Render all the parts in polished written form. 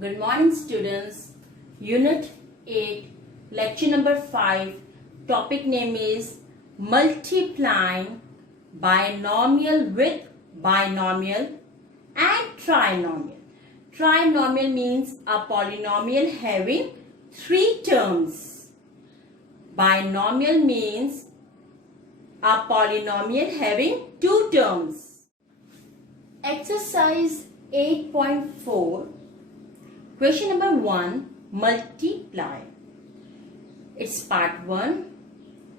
Good morning students. Unit 8, lecture number 5. Topic name is multiplying binomial with binomial and trinomial. Trinomial means a polynomial having 3 terms. Binomial means a polynomial having 2 terms. Exercise 8.4. Question number 1, multiply. It's part 1,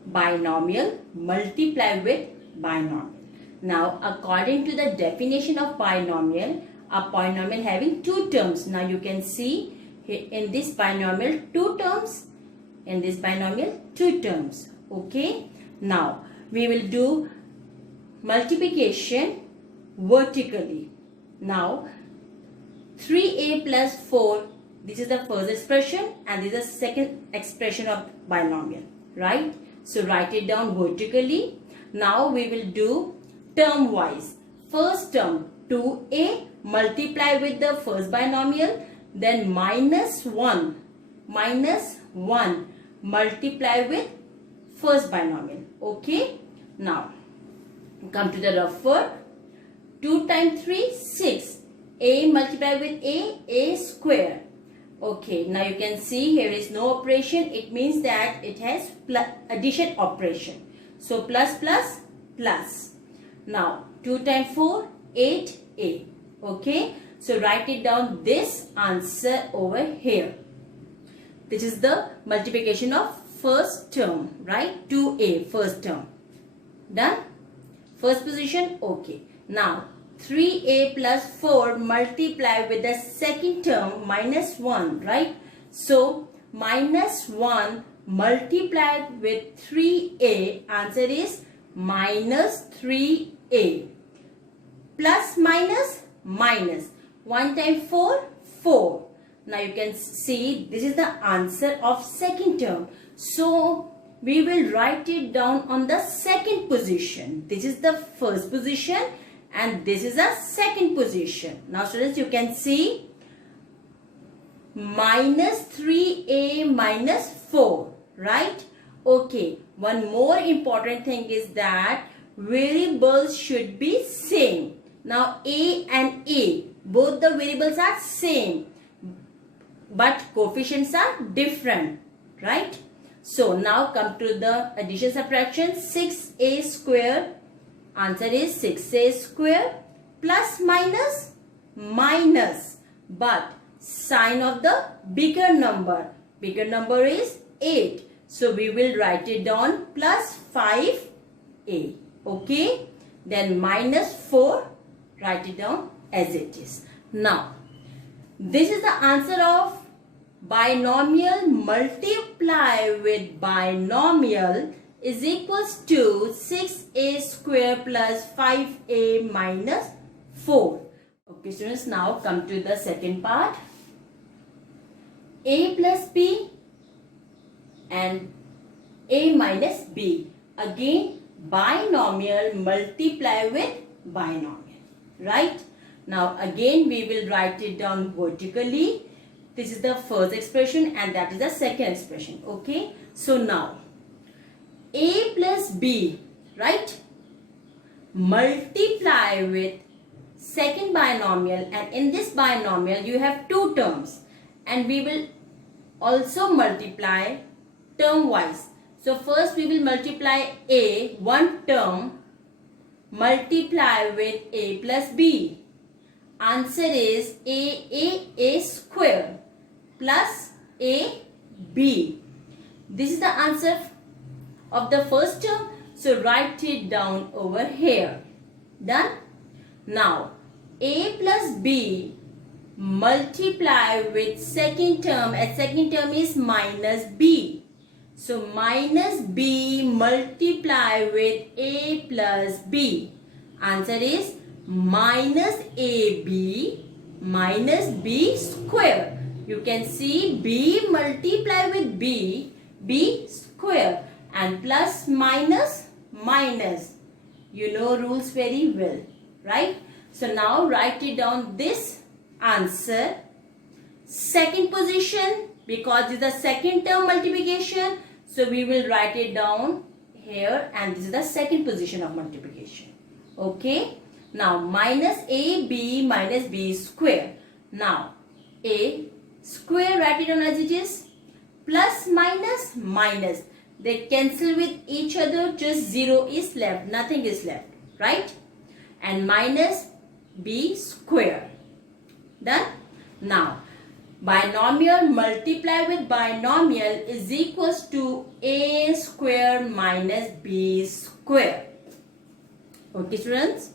binomial, multiply with binomial. Now, according to the definition of binomial, a polynomial having 2 terms. Now, you can see in this binomial 2 terms, in this binomial 2 terms. Okay. Now, we will do multiplication vertically. Now, 3a plus 4, this is the first expression and this is the second expression of binomial, right? So, write it down vertically. Now, we will do term wise. First term 2a multiply with the first binomial, then minus 1 multiply with first binomial. Okay. Now, come to the rough work. 2 times 3, 6. A multiply with a square. Okay, now you can see here is no operation. It means that it has addition operation. So, plus plus plus. Now, 2 times 4, 8a. Okay, so write it down this answer over here. This is the multiplication of first term, right? 2a, first term. Done? First position, okay. Now, 3a plus 4 multiply with the second term minus 1, right? So, minus 1 multiplied with 3a, answer is minus 3a. Plus minus minus. 1 times 4, 4. Now, you can see this is the answer of second term. So, we will write it down on the second position. This is the first position and this is the second position. Now students, you can see minus 3a minus 4, right? Okay, one more important thing is that variables should be same. Now a and a, both the variables are same, but coefficients are different, right? So now come to the addition subtraction. 6a square, answer is 6a square, plus minus minus, but sign of the bigger number is 8. So we will write it down plus 5a. Okay, then minus 4, write it down as it is. Now, this is the answer of binomial multiply with binomial is equals to 6a square plus 5a minus 4. Okay students, now come to the second part. A plus b and a minus b. Again, binomial multiply with binomial, right? Now again we will write it down vertically. This is the first expression and that is the second expression. Okay. So now a plus b, right? Multiply with second binomial, and in this binomial you have 2 terms and we will also multiply term wise. So first we will multiply a, one term, multiply with a plus b. Answer is a square plus a b. This is the answer of the first term. So write it down over here. Done? Now, a plus b multiply with second term, and second term is minus b. So minus b multiply with a plus b. Answer is minus ab minus b square. You can see b multiply with b square, and plus minus minus. You know rules very well, right? So now write it down this answer. second position, because this is the second term multiplication, so we will write it down here, and this is the second position of multiplication. Okay, now minus AB minus B square. Now A square, write it down as it is, plus minus minus, they cancel with each other, just 0 is left, nothing is left, right? And minus B square. Done? Now binomial multiply with binomial is equals to A square minus B square. Okay students?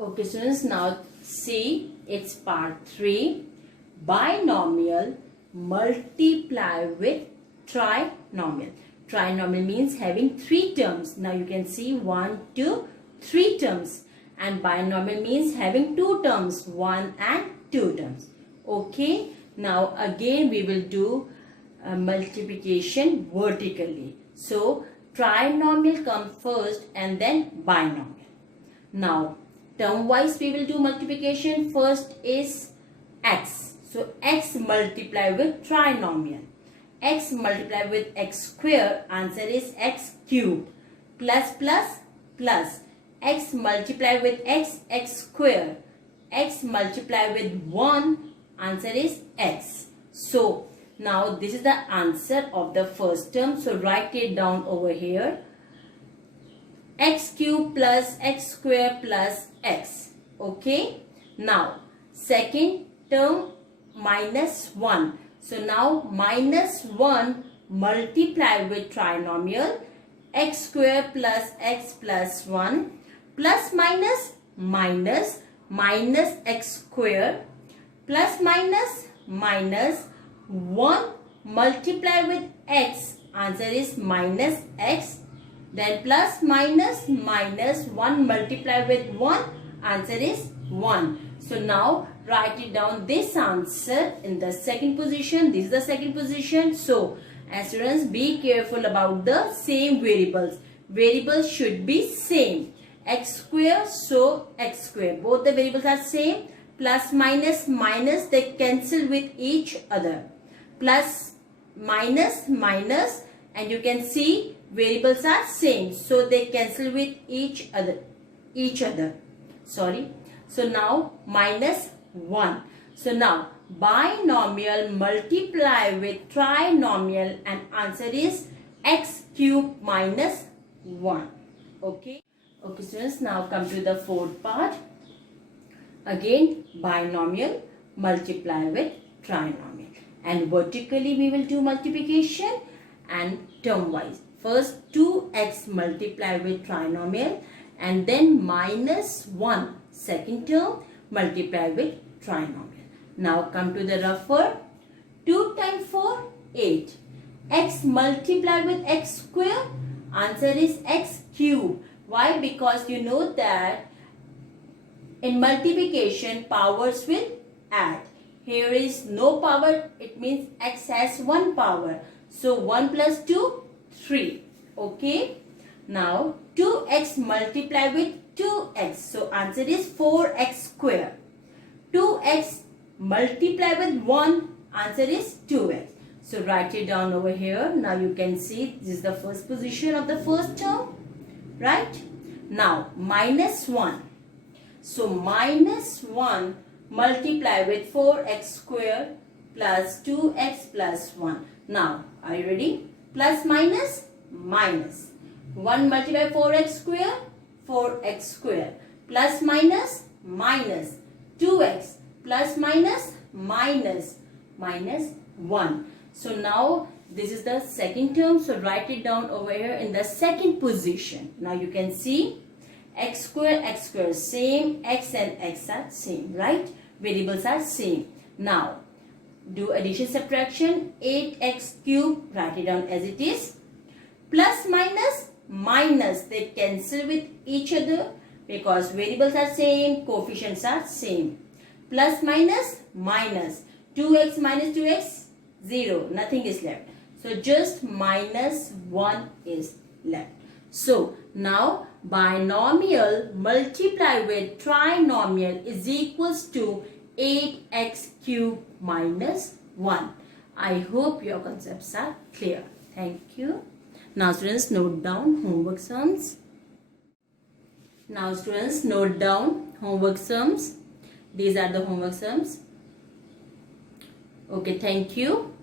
Okay students, now see, it's part 3. Binomial multiply with trinomial. Trinomial means having 3 terms. Now you can see 1, 2, 3 terms. And binomial means having 2 terms, 1 and 2 terms. Okay, now again we will do multiplication vertically. So trinomial comes first and then binomial. Now term wise we will do multiplication. First is x. So x multiply with trinomial. X multiply with x square, answer is x cube. Plus plus plus. X multiply with x, x square. X multiply with 1, answer is x. So now this is the answer of the first term. So write it down over here. X cube plus x square plus x. Okay. Now second term minus 1. So now minus 1 multiply with trinomial. X square plus x plus 1 plus minus minus minus x square plus minus minus 1 multiply with x, answer is minus x. Then plus minus minus 1 multiply with 1, answer is 1. So now write it down, this answer in the second position. This is the second position. So as students, be careful about the same variables. Variables should be same. X square, so x square. Both the variables are same. Plus minus minus, they cancel with each other. Plus minus minus, and you can see variables are same. So they cancel with each other. Sorry. So now minus 1. So now binomial multiply with trinomial, and answer is x cube minus 1. Okay. Okay students, now come to the fourth part. Again binomial multiply with trinomial, and vertically we will do multiplication and term wise. First 2x multiply with trinomial, and then minus 1 second term multiply with trinomial. Now come to the rougher. 2 times 4, 8. X multiply with x square, answer is x cube. Why? Because you know that in multiplication powers will add. Here is no power, it means x has 1 power. So 1 plus 2, 3. Okay. Now 2x multiply with 2x. So answer is 4x square. 2x multiply with 1, answer is 2x. So write it down over here. Now you can see this is the first position of the first term. Right? Now minus 1. So minus 1 multiply with 4x square plus 2x plus 1. Now are you ready? Plus minus minus. 1 multiply 4x square, 4x square. Plus minus minus. 2x plus minus minus minus 1. So now this is the second term. So write it down over here in the second position. Now you can see x square same, x and x are same, right? Variables are same. Now do addition subtraction. 8x cube, write it down as it is. Plus minus minus, they cancel with each other because variables are same, coefficients are same. Plus minus minus. 2x minus 2x, 0. Nothing is left. So just minus 1 is left. So now binomial multiply with trinomial is equals to 8x cube minus 1. I hope your concepts are clear. Thank you. Now students, note down homework sums. Now students, note down homework sums. These are the homework sums. Okay, thank you.